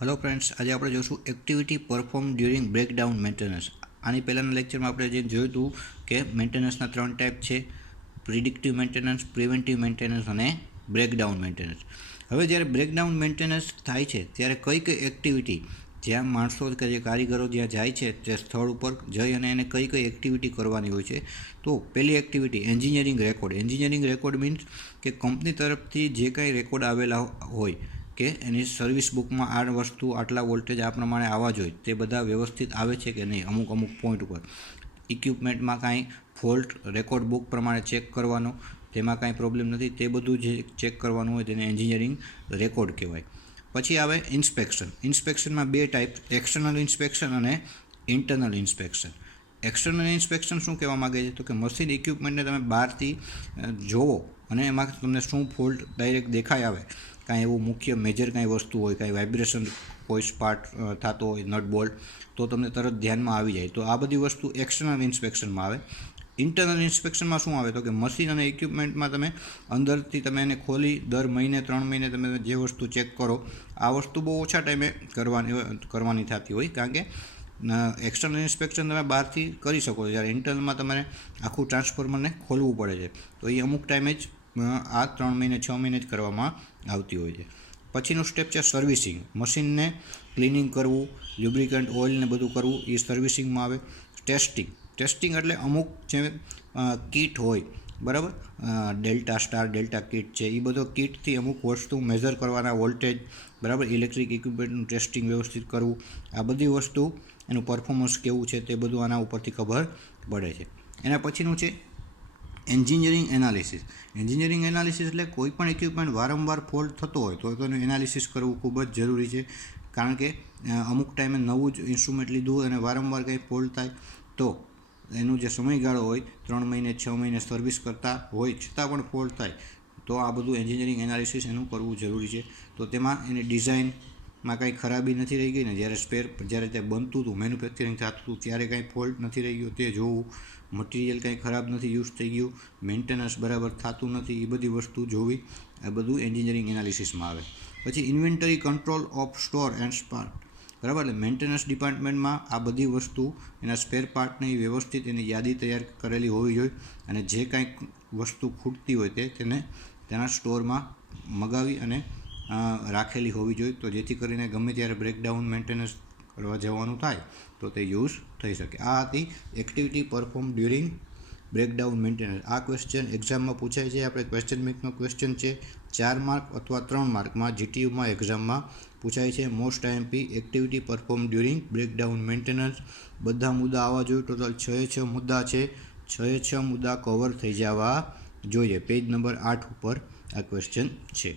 Hello friends, આજે આપણે જોઈશું activity perform during breakdown maintenance. આની પહેલાંના લેક્ચરમાં આપણે જે જોયું હતું કે મેન્ટેનન્સના 3 ટાઈપ છે: પ્રિડિક્ટિવ મેન્ટેનન્સ, પ્રિવેન્ટિવ મેન્ટેનન્સ અને બ્રેકડાઉન મેન્ટેનન્સ. હવે જ્યારે બ્રેકડાઉન મેન્ટેનન્સ થાય છે ત્યારે કઈ કઈ એક્ટિવિટી, જ્યાં માણસો કે જે કારીગરો જ્યાં જાય છે તે સ્થળ ઉપર જઈ અને એને કઈ કઈ એક્ટિવિટી કરવાની હોય છે. તો પહેલી activity engineering record. Engineering record means કે કંપની તરફથી જે કાંઈ રેકોર્ડ આવેલા હોય કે એની સર્વિસ બુકમાં આ વસ્તુ આટલા વોલ્ટેજ આ પ્રમાણે આવવા જોઈએ તે બધા વ્યવસ્થિત આવે છે કે નહીં, અમુક પોઈન્ટ ઉપર ઇક્વિપમેન્ટમાં કાંઈ ફોલ્ટ રેકોર્ડ બુક પ્રમાણે ચેક કરવાનો, તેમાં કાંઈ પ્રોબ્લેમ નથી, તે બધું જે ચેક કરવાનું હોય તેને એન્જિનિયરિંગ રેકોર્ડ કહેવાય. પછી આવે ઇન્સ્પેક્શન. ઇન્સ્પેક્શનમાં 2 ટાઈપ: એક્સટર્નલ ઇન્સ્પેક્શન અને ઇન્ટરનલ ઇન્સ્પેક્શન. એક્સટર્નલ ઇન્સ્પેક્શન શું કહેવા માગે છે? તો કે મશીન ઇક્વિપમેન્ટને તમે બહારથી જોવો અને એમાં તમને શું ફોલ્ટ ડાયરેક્ટ દેખાય આવે, કાંઈ એવું મુખ્ય મેજર કાંઈ વસ્તુ હોય, કાંઈ વાઇબ્રેશન કોઈ સ્પાર્ટ થતો હોય નટ બોલ્ટ, તો તમને તરત ધ્યાનમાં આવી જાય. તો આ બધી વસ્તુ એક્સટર્નલ ઇન્સ્પેક્શનમાં આવે. ઇન્ટરનલ ઇન્સ્પેક્શનમાં શું આવે? તો કે મશીન અને ઇક્વિપમેન્ટમાં તમે અંદરથી તમે એને ખોલી દર મહિને 3 મહિને તમે જે વસ્તુ ચેક કરો, આ વસ્તુ બહુ ઓછા ટાઈમે કરવાની થતી હોય, કારણ કે એક્સટર્નલ ઇન્સ્પેક્શન તમે બહારથી કરી શકો છો, જ્યારે ઇન્ટરનલમાં તમારે આખું ટ્રાન્સફોર્મરને ખોલવું પડે છે. તો એ અમુક ટાઈમે જ આ 3 મહિને 6 મહિને જ કરવામાં આવતી હોય છે. પછીનું સ્ટેપ છે સર્વિસિંગ. મશીનને ક્લિનિંગ કરવું, લ્યુબ્રિકન્ટ ઓઇલને બધું કરવું, એ સર્વિસિંગમાં આવે. ટેસ્ટિંગ એટલે અમુક જે કીટ હોય, બરાબર, ડેલ્ટા સ્ટાર, ડેલ્ટા કીટ છે, એ બધો કીટથી અમુક વસ્તુ મેઝર કરવાના, વોલ્ટેજ, બરાબર, ઇલેક્ટ્રિક ઇક્વિપમેન્ટનું ટેસ્ટિંગ વ્યવસ્થિત કરવું, આ બધી વસ્તુ એનું પરફોર્મન્સ કેવું છે તે બધું આના ઉપરથી ખબર પડે છે. એના પછીનું છે એન્જિનિયરિંગ એનાલિસિસ. એન્જિનિયરિંગ એનાલિસિસ એટલે કોઈ પણ ઇક્વિપમેન્ટ વારંવાર ફોલ્ટ થતો હોય તો તેનું એનાલિસિસ કરવું ખૂબ જ જરૂરી છે, કારણ કે અમુક ટાઈમે નવું જ ઇન્સ્ટ્રુમેન્ટ લીધું અને વારંવાર કંઈ ફોલ્ટ થાય તો એનું જે સમયગાળો હોય 3 મહિને 6 મહિને સર્વિસ કરતા હોય છતાં પણ ફોલ્ટ થાય તો આ બધું એન્જિનિયરિંગ એનાલિસિસ એનું કરવું જરૂરી છે. તો તેમાં એની ડિઝાઇનમાં કાંઈ ખરાબી નથી રહી ગઈ ને, જ્યારે તે બનતું હતું, મેન્યુફેક્ચરિંગ થતું હતું ત્યારે કાંઈ ફોલ્ટ નથી રહી ગયો તે જોવું, મટીરિયલ કાંઈ ખરાબ નથી યુઝ થઈ ગયું, મેન્ટેનન્સ બરાબર થતું નથી, એ બધી વસ્તુ જોવી, આ બધું એન્જિનિયરિંગ એનાલિસિસમાં આવે. પછી inventory control of store and spares, બરાબર, એટલે મેન્ટેનન્સ ડિપાર્ટમેન્ટમાં આ બધી વસ્તુ એના સ્પેર પાર્ટની વ્યવસ્થિત એની યાદી તૈયાર કરેલી હોવી જોઈએ અને જે કાંઈક વસ્તુ ખૂટતી હોય તેને તેના સ્ટોરમાં મગાવી અને રાખેલી હોવી જોઈએ, તો જેથી કરીને ગમે ત્યારે બ્રેકડાઉન મેન્ટેનન્સ કરવા જવાનું થાય તો તે યુઝ થઈ શકે. આ હતી activity perform during breakdown maintenance. આ ક્વેશ્ચન એક્ઝામમાં પૂછાય છે. આપણે ક્વેશ્ચન બેંકનો ક્વેશ્ચન છે, 4 માર્ક અથવા 3 માર્કમાં જીટીયુમાં એક્ઝામમાં પૂછાય છે. Most IMP activity perform during breakdown maintenance. બધા મુદ્દા આવવા જોઈએ. ટોટલ 6 મુદ્દા છે. 6 મુદ્દા કવર થઈ જવા જોઈએ. પેજ નંબર 8 ઉપર આ ક્વેશ્ચન છે.